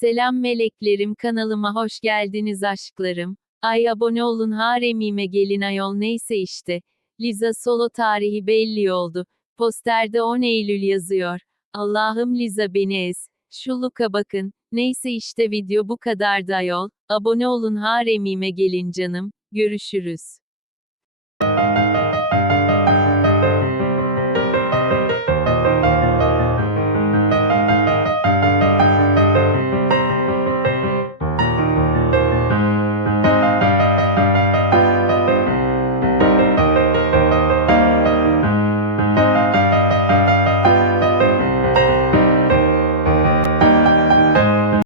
Selam meleklerim kanalıma hoş geldiniz aşklarım. Ay abone olun haremime gelin ayol neyse işte. Liza solo tarihi belli oldu. Posterde 10 Eylül yazıyor. Allah'ım Liza beni ez. Şu look'a bakın. Neyse işte video bu kadar da ayol. Abone olun haremime gelin canım. Görüşürüz.